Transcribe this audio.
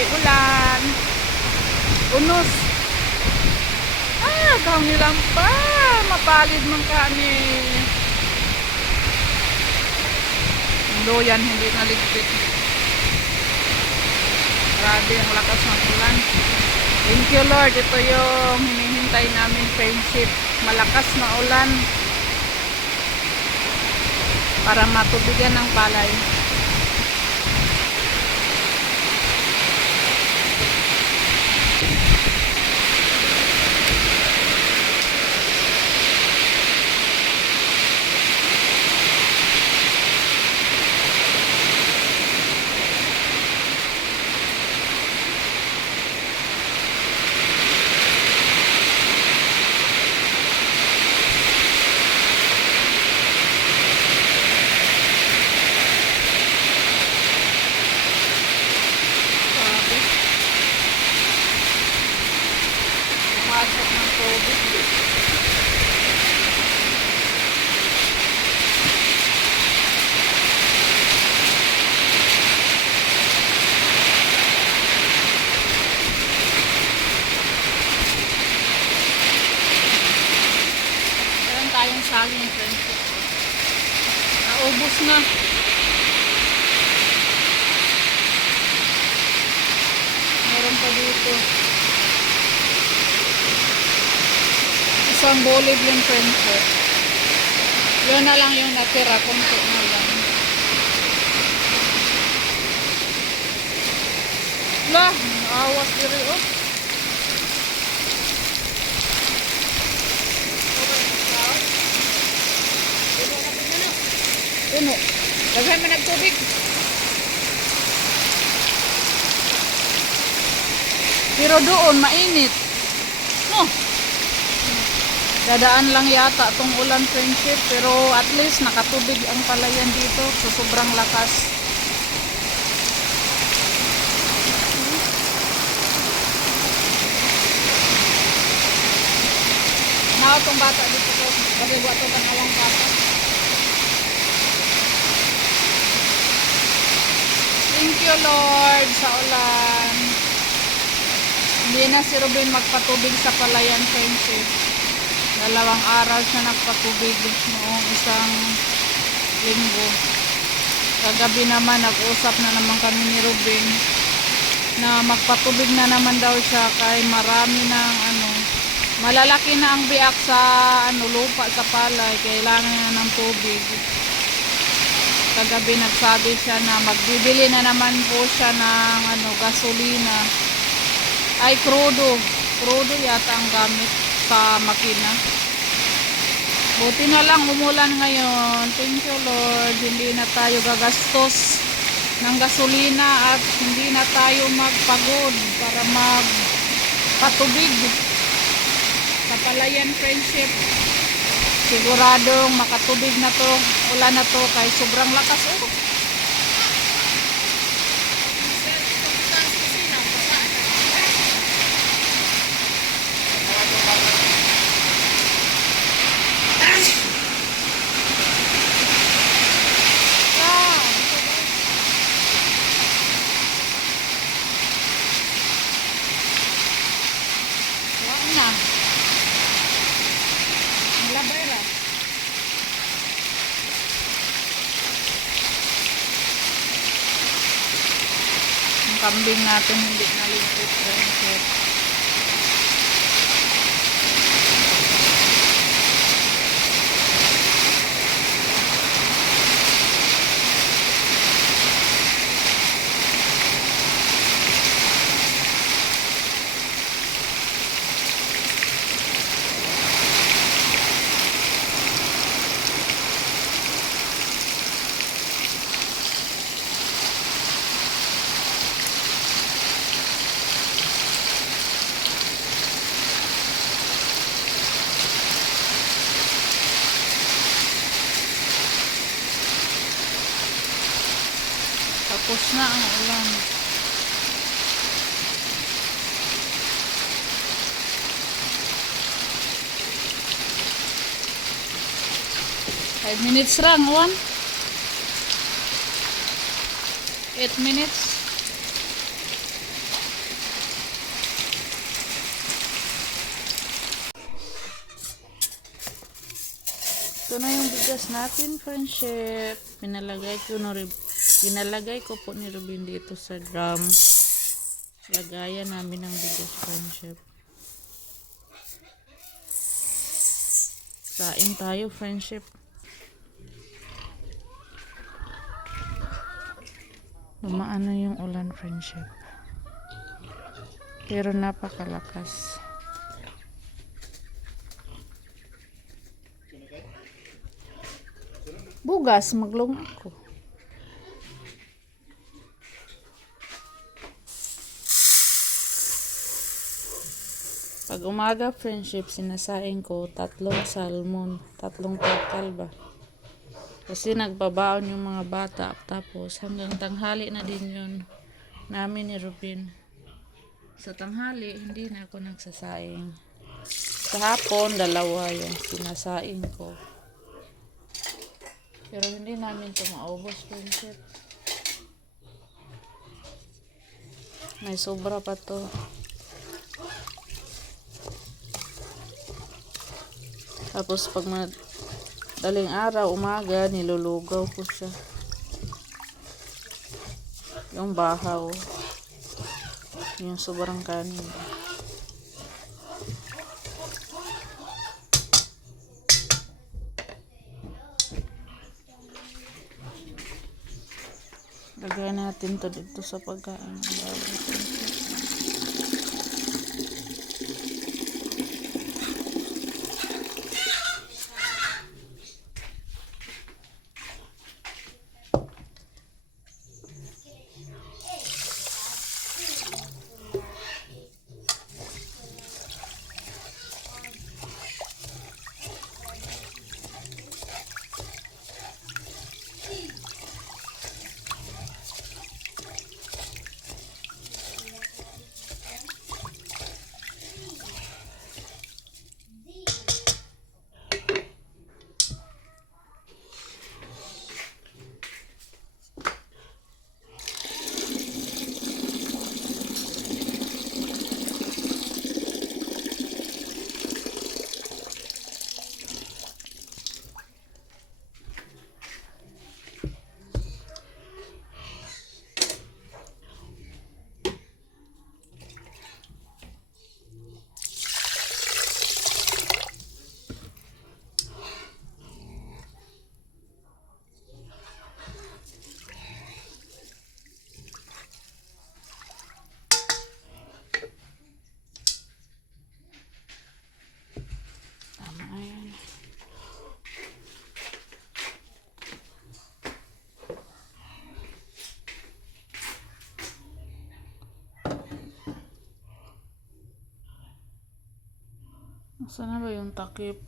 may ulan. Unos. Kang nilang pa. Mapalid man kami. Doyan, hindi naligpit. Grabe ang lakas ng ulan. Thank you Lord. Ito yung hinihintay namin friendship. Malakas na ulan. Para matubigan ng palay. Pasok ng tubig. Meron tayong saging friendship. Naubos na. Meron pa dito. Isang bolib yung friendship. Yun na lang yung natira. Kunti na lang. Lah, awas diri oh. Puno. Daghan man nagtubig. Pero doon mainit. No. Dadaan lang yata tong ulan friendship, pero at least nakatubig ang palayan dito so sobrang lakas. Nao tong bata dito ko, kasi buat to panawang bata. Thank you Lord sa ulan. Hindi na si Ruben magpatubig sa palayan friendship. 2 araw siya nagpatubig noong isang linggo. Kagabi naman nag-usap na naman kami ni Ruben na magpatubig na naman daw siya kay marami ng malalaki na ang biak sa lupa sa palay, kailangan na ng tubig. Kagabi nagsabi siya na magbibili na naman po siya ng gasolina. Ay crudo yata ang gamit sa makina. Buti na lang umulan ngayon. Thank you Lord. Hindi na tayo gagastos ng gasolina at hindi na tayo magpagod para magpatubig sa palayan friendship. Siguradong makatubig na to, ulan na to kay sobrang lakas oh. Kambing natin hindi naligpit friendship. Tapos na ang ulan. Five minutes lang, 8 minutes. Ito na yung bigas natin, friendship. Pinalagay ko po ni Rubin dito sa drum. Lagayan namin ng bigas, friendship. Saing tayo, friendship. Dumaan na yung ulan, friendship. Pero napakalakas. Bugas, maglong ako. Pag umaga, friendship, sinasaing ko 3 salmon, 3 takal ba. Kasi nagbabaon yung mga bata. Tapos hanggang tanghali na din yun namin ni Rubin. Sa tanghali, hindi na ako nagsasaing. Sa hapon, 2 yung sinasaing ko. Pero hindi namin ito maubos, friendship. May sobra pa to. Tapos pag daling araw, umaga, nilulugaw ko siya. Yung bahaw. Yung sobrang kanin. Lagyan natin to dito sa pagkain. Saan na ba yung takip?